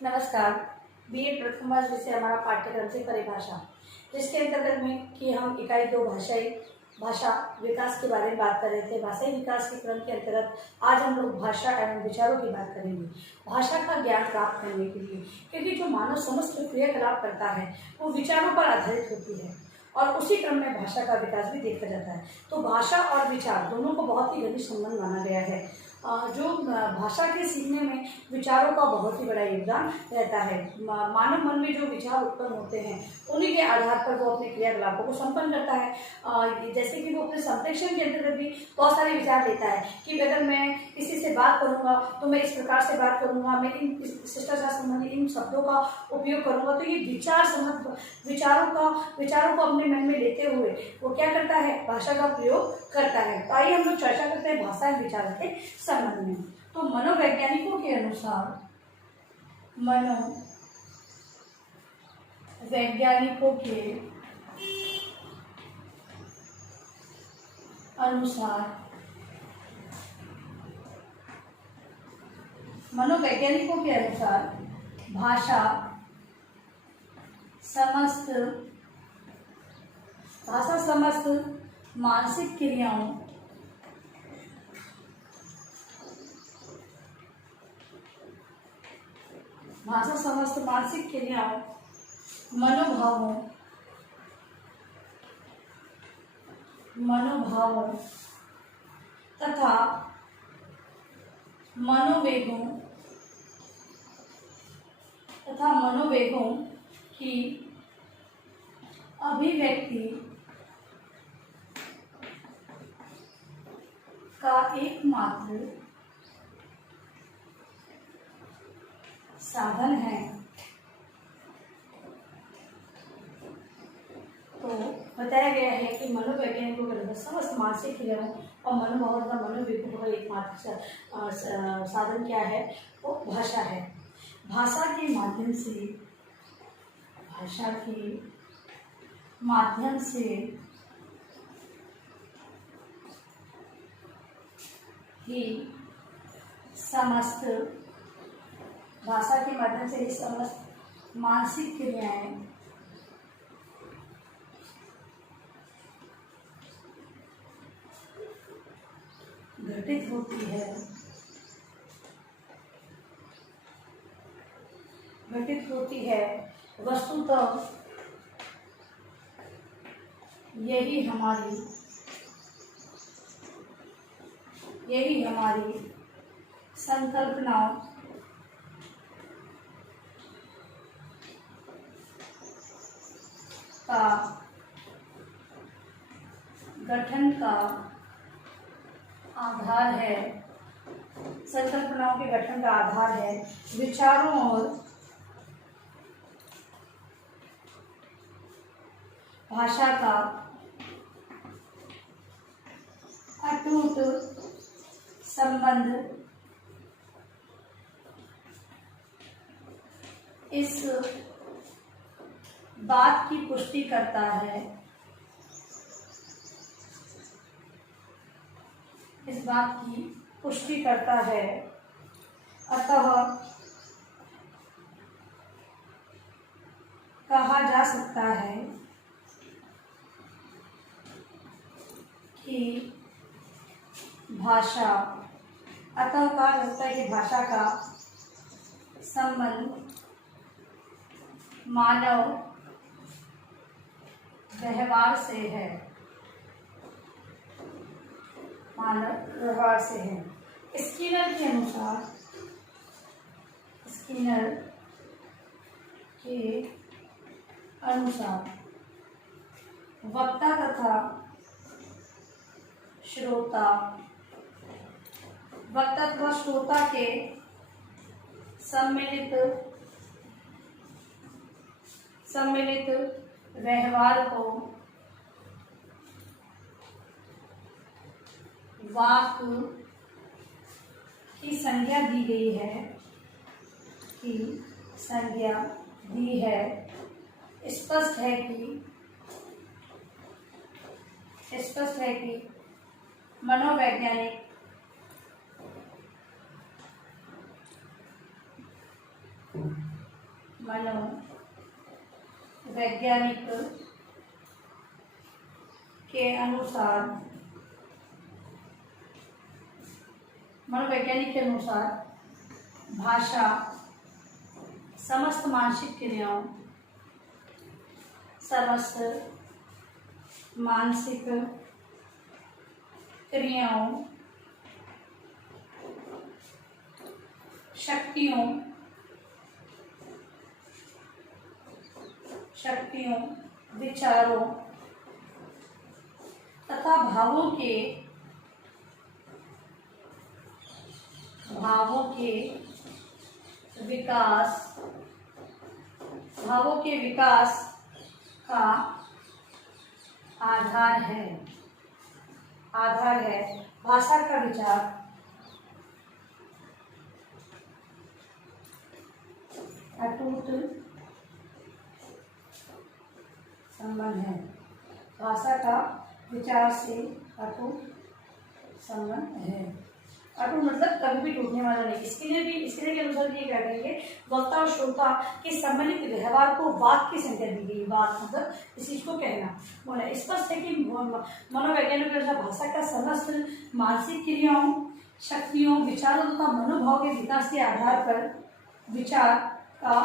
नमस्कार। बीएड प्रथम वर्ष विषय हमारा पाठ्यक्रम से परिभाषा, जिसके अंतर्गत में कि हम इकाई 2 भाषा विकास के बारे में बात कर रहे थे। भाषाई विकास के क्रम के अंतर्गत आज हम लोग भाषा एवं विचारों की बात करेंगे। भाषा का ज्ञान प्राप्त करने के लिए, क्योंकि जो मानव समस्त क्रियाकलाप करता है वो विचारों पर आधारित होती है और उसी क्रम में भाषा का विकास भी देखा जाता है। तो भाषा और विचार दोनों को बहुत ही घनिष्ठ संबंध माना गया है। जो भाषा के सीखने में विचारों का बहुत ही बड़ा योगदान रहता है। मानव मन में जो विचार उत्पन्न होते हैं उन्हीं के आधार पर वो अपने क्रियाकलापों को संपन्न करता है। जैसे कि वो अपने संप्रेषण के अंतर्गत भी बहुत सारे विचार लेता है कि अगर मैं किसी से बात करूँगा तो मैं इस प्रकार से बात करूँगा, मैं इन शिष्टाचार संबंधी इन शब्दों का उपयोग करूँगा। तो ये विचारों को अपने मन में लेते हुए वो क्या करता है, भाषा का प्रयोग करता है। तो आइए हम लोग चर्चा करते हैं भाषा एवं विचार के संबंध में। तो मनोवैज्ञानिकों के अनुसार भाषा समस्त मानसिक क्रियाओं मनोभावों तथा मनोवेगों की अभिव्यक्ति का एकमात्र साधन है। तो बताया गया है कि मनोवैज्ञानिकों के द्वारा समस्त मानसिक क्रियाओं और मनोभावों तथा मनोवेगों का एकमात्र साधन क्या है, वो भाषा है। भाषा के माध्यम से ही समस्त मानसिक क्रियाएं घटित होती है। वस्तुतः यही हमारी संकल्पनाओं का गठन का आधार है। विचारों और भाषा का अटूट संबंध इस बात की पुष्टि करता है। अतः कहा जा सकता है कि भाषा का संबंध मानव व्यवहार से है। स्किनर के अनुसार वक्ता तथा श्रोता के सम्मिलित व्यवहार को वाक की संज्ञा दी है। स्पष्ट है कि मनोवैज्ञानिक मनोवैज्ञानिक के अनुसार भाषा समस्त मानसिक क्रियाओं शक्तियों विचारों तथा भावों के विकास का आधार है। भाषा का विचार अटूट संबंध है। भाषा का विचार से अटूट संबंध है। अटूट मतलब कभी भी टूटने वाला नहीं। इसके लिए के अनुसार ये क्या करेंगे, वक्ता और श्रोता के सम्मिलित व्यवहार को वाक्य की संख्या दी गई। वाक्य मतलब इस चीज को कहना बोला। स्पष्ट है कि मनोवैज्ञानिक के अनुसार भाषा का समस्त मानसिक क्रियाओं, शक्तियों, विचारों तथा मनोभाव के विकास के आधार पर विचार का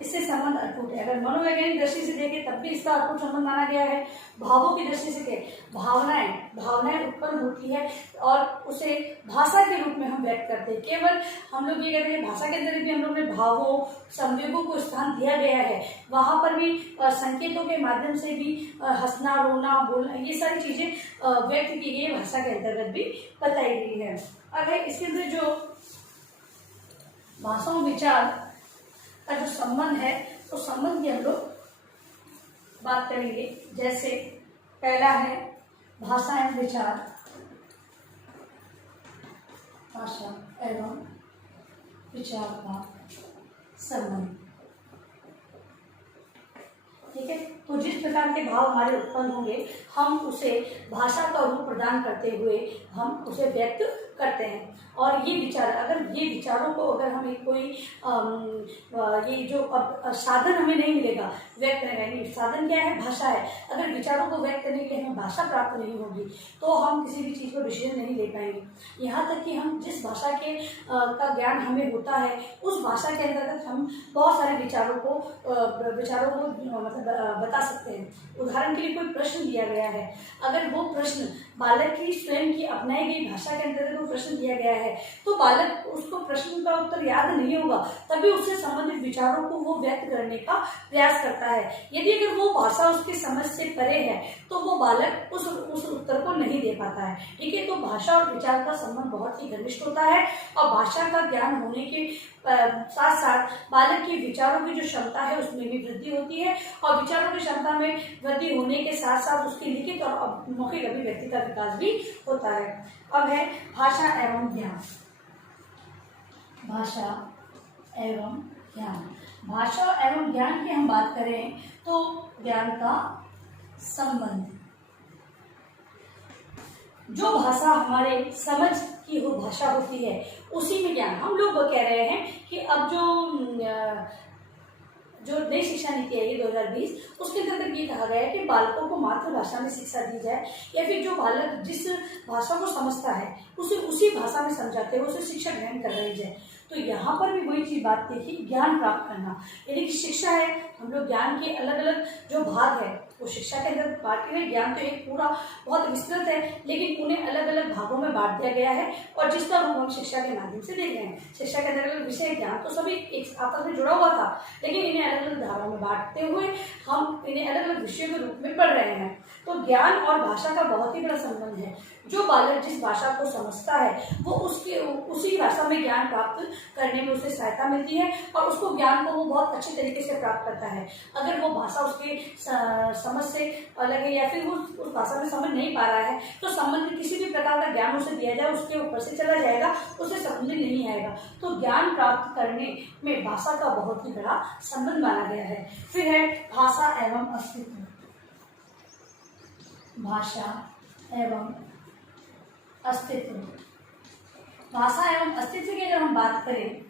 इससे संबंध अटूट है। अगर मनोवैज्ञानिक दृष्टि से देखें तब भी इसका अटूट संबंध माना गया है। भावों की दृष्टि से देखें, भावनाएं उत्पन्न होती है और उसे भाषा के रूप में हम व्यक्त करते हैं। केवल हम लोग ये कहते हैं भाषा के अंदर भी हम लोग ने भावों, संवेगों को स्थान दिया गया है। वहां पर भी संकेतों के माध्यम से भी हंसना, रोना, बोलना, ये सारी चीजें व्यक्त की गई भाषा के अंतर्गत भी बताई गई है। अगर इसके अंदर जो भाषा और विचार का जो संबंध है, तो संबंध की हम लोग बात करेंगे। जैसे पहला है भाषा एवं विचार, भाषा एवं विचार का संबंध। ठीक है, तो जिस प्रकार के भाव हमारे उत्पन्न होंगे हम उसे भाषा का रूप प्रदान करते हुए हम उसे व्यक्त करते हैं। और ये विचार, अगर ये विचारों को अगर हमें कोई ये जो अब साधन हमें नहीं मिलेगा व्यक्त करने का, साधन क्या है, भाषा है। अगर विचारों को व्यक्त करने के लिए हमें भाषा प्राप्त नहीं होगी तो हम किसी भी चीज़ को डिसीजन नहीं ले पाएंगे। यहाँ तक कि हम जिस भाषा के का ज्ञान हमें होता है उस भाषा के अंतर्गत हम बहुत सारे विचारों को मतलब बता सकते हैं। उदाहरण के लिए कोई प्रश्न दिया गया है, अगर वो प्रश्न बालक की स्वयं की अपनाई गई भाषा के अंतर्गत वो प्रश्न दिया गया है तो बालक उसको प्रश्न का उत्तर याद नहीं होगा, तभी उससे संबंधित विचारों को वो व्यक्त करने का प्रयास करता है। यदि अगर वो भाषा उसकी समझ से परे है तो वो बालक उस उत्तर को नहीं दे पाता है। ठीक है, तो भाषा और विचार का संबंध बहुत ही घनिष्ठ होता है और भाषा का ज्ञान होने के साथ साथ बालक की विचारों की जो क्षमता है उसमें भी वृद्धि होती है और विचारों की क्षमता में वृद्धि होने के साथ साथ उसकी लिखित और मौखिक अभिव्यक्ति का विकास भी होता है। अब है भाषा एवं ज्ञान। भाषा एवं ज्ञान, भाषा एवं ज्ञान की हम बात करें तो ज्ञान का संबंध, जो भाषा हमारे समझ की वो भाषा होती है उसी में ज्ञान। हम लोग कह रहे हैं कि अब जो नई शिक्षा नीति है 2020 उसके अंतर्गत ये कहा गया है कि बालकों को मातृभाषा में शिक्षा दी जाए या फिर जो बालक जिस भाषा को समझता है उसे उसी भाषा में समझाते हुए उसे शिक्षा ग्रहण करवाई जाए। तो यहाँ पर भी वही चीज बात थी कि ज्ञान प्राप्त करना, यानी कि शिक्षा है, हम लोग ज्ञान के अलग अलग जो भाग है वो शिक्षा के अंदर बांटे हुए। ज्ञान तो एक पूरा बहुत विस्तृत है लेकिन उन्हें अलग अलग भागों में बांट दिया गया है और जिसका रूप हम शिक्षा के माध्यम से देख रहे हैं। शिक्षा के अंदर अलग विषय ज्ञान तो सभी एक आपस में जुड़ा हुआ था लेकिन इन्हें अलग अलग धाराओं में बांटते हुए हम इन्हें अलग अलग विषयों के रूप में पढ़ रहे हैं। तो ज्ञान और भाषा का बहुत ही बड़ा संबंध है। जो बालक जिस भाषा को समझता है वो उसी भाषा में ज्ञान प्राप्त करने में उसे सहायता मिलती है और उसको ज्ञान को वो बहुत अच्छे तरीके से प्राप्त करता है। अगर वो भाषा उसके समझ से अलग है या फिर वो उस भाषा में समझ नहीं पा रहा है तो संबंधित किसी भी प्रकार का ज्ञान उसे दिया जाए उसके ऊपर से चला जाएगा, उसे समझ में नहीं आएगा। तो ज्ञान प्राप्त करने में भाषा का बहुत ही बड़ा संबंध माना गया है। फिर है भाषा एवं अस्तित्व। भाषा एवं अस्तित्व, भाषा एवं अस्तित्व की अगर हम बात करें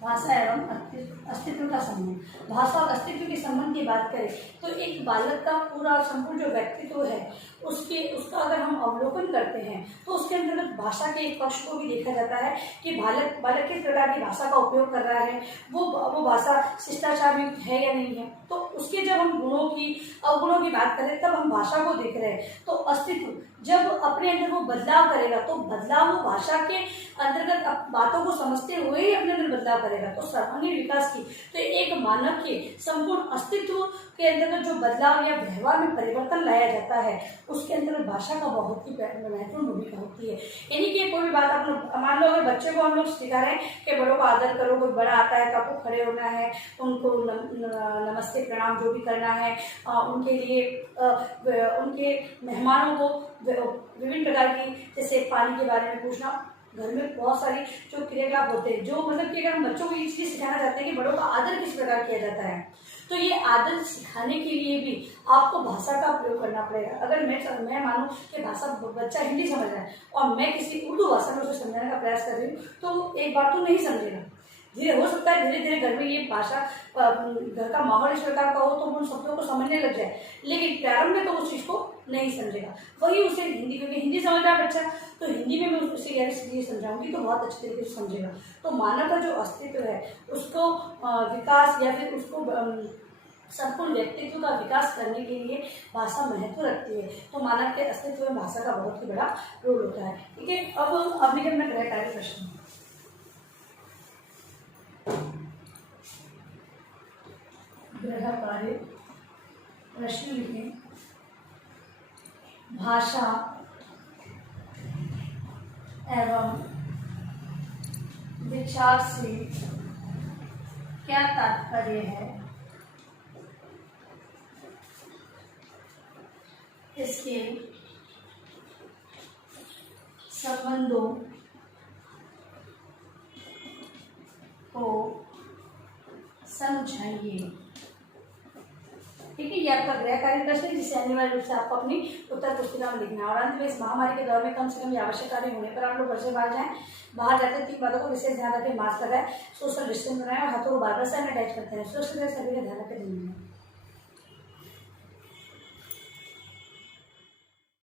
भाषा एवं अस्तित्व का संबंध। भाषा और अस्तित्व के संबंध की बात करें तो एक बालक का पूरा संपूर्ण जो व्यक्तित्व है उसका अगर हम अवलोकन करते हैं तो उसके अंतर्गत भाषा के एक पक्ष को भी देखा जाता है कि बालक किस प्रकार की भाषा का उपयोग कर रहा है, वो भाषा शिष्टाचार में है या नहीं है। तो उसके जब हम गुणों की अवगुणों की बात करें तब हम भाषा को देख रहे हैं। तो अस्तित्व जब अपने अंदर वो बदलाव करेगा तो बदलाव वो भाषा के अंतर्गत बातों को समझते हुए ही अपने अंदर बदलाव करेगा। तो सर्वांगीण विकास की तो एक मानव के संपूर्ण अस्तित्व के अंतर्गत जो बदलाव या व्यवहार में परिवर्तन लाया जाता है उसके अंतर्गत भाषा का बहुत ही महत्वपूर्ण भूमिका होती है। यानी कि कोई भी बात आप लोग मान लो, अगर बच्चे को हम लोग सिखा रहे हैं कि बड़ों का आदर करो, कोई बड़ा आता है तो आपको खड़े होना है, उनको नमस्ते प्रणाम जो भी करना है, उनके लिए उनके मेहमानों को विभिन्न प्रकार की, जैसे पानी के बारे में पूछना, घर में बहुत सारी जो क्रियाकलाप होते हैं, जो मतलब कि अगर हम बच्चों को ये चीज़ सिखाना चाहते हैं कि बड़ों का आदर किस प्रकार किया जाता है, तो ये आदर सिखाने के लिए भी आपको भाषा का प्रयोग करना पड़ेगा। अगर मैं मानूं कि भाषा बच्चा हिंदी समझ रहा है और मैं किसी उर्दू भाषा में उसे समझाने का प्रयास कर रही हूँ तो वो एक बार तो नहीं समझेगा। धीरे हो सकता है धीरे धीरे घर में ये भाषा, घर का माहौल इस प्रकार का हो तो उन शब्दों को समझने लग जाए, लेकिन प्रारंभ में तो उस चीज़ को नहीं समझेगा। वही उसे हिंदी, क्योंकि हिंदी समझ रहा है बच्चा, तो हिंदी में मैं उसे ये समझाऊंगी तो बहुत अच्छे तरीके से समझेगा। तो मानव का जो अस्तित्व है उसको विकास या फिर उसको संपूर्ण व्यक्तित्व का विकास करने के लिए भाषा महत्व रखती है। तो मानव के अस्तित्व में भाषा का बहुत ही बड़ा रोल होता है। ठीक है, अब निकल में गृह कार्य प्रश्न। गृह कार्य प्रश्न लिखें। भाषा एवं विचार से क्या तात्पर्य है, इसके संबंधों को समझाइए। ठीक है, ये आपका गृह कार्य प्रश्न है जिसे अनिवार्य रूप से आपको अपनी उत्तर पुस्तिका में लिखना है। और अंत में इस महामारी के दौर में कम से कम ये आवश्यक कार्य होने पर आप लोग घर से बाहर जाएं, बाहर जाते 3 बातों को विशेष ध्यान रखें। मास्क लगाएं, सोशल डिस्टेंस बनाएं और हाथों को बार बार सैनिटाइज करते हैं। सुरक्षित सभी का ध्यान रखें। धन्यवाद।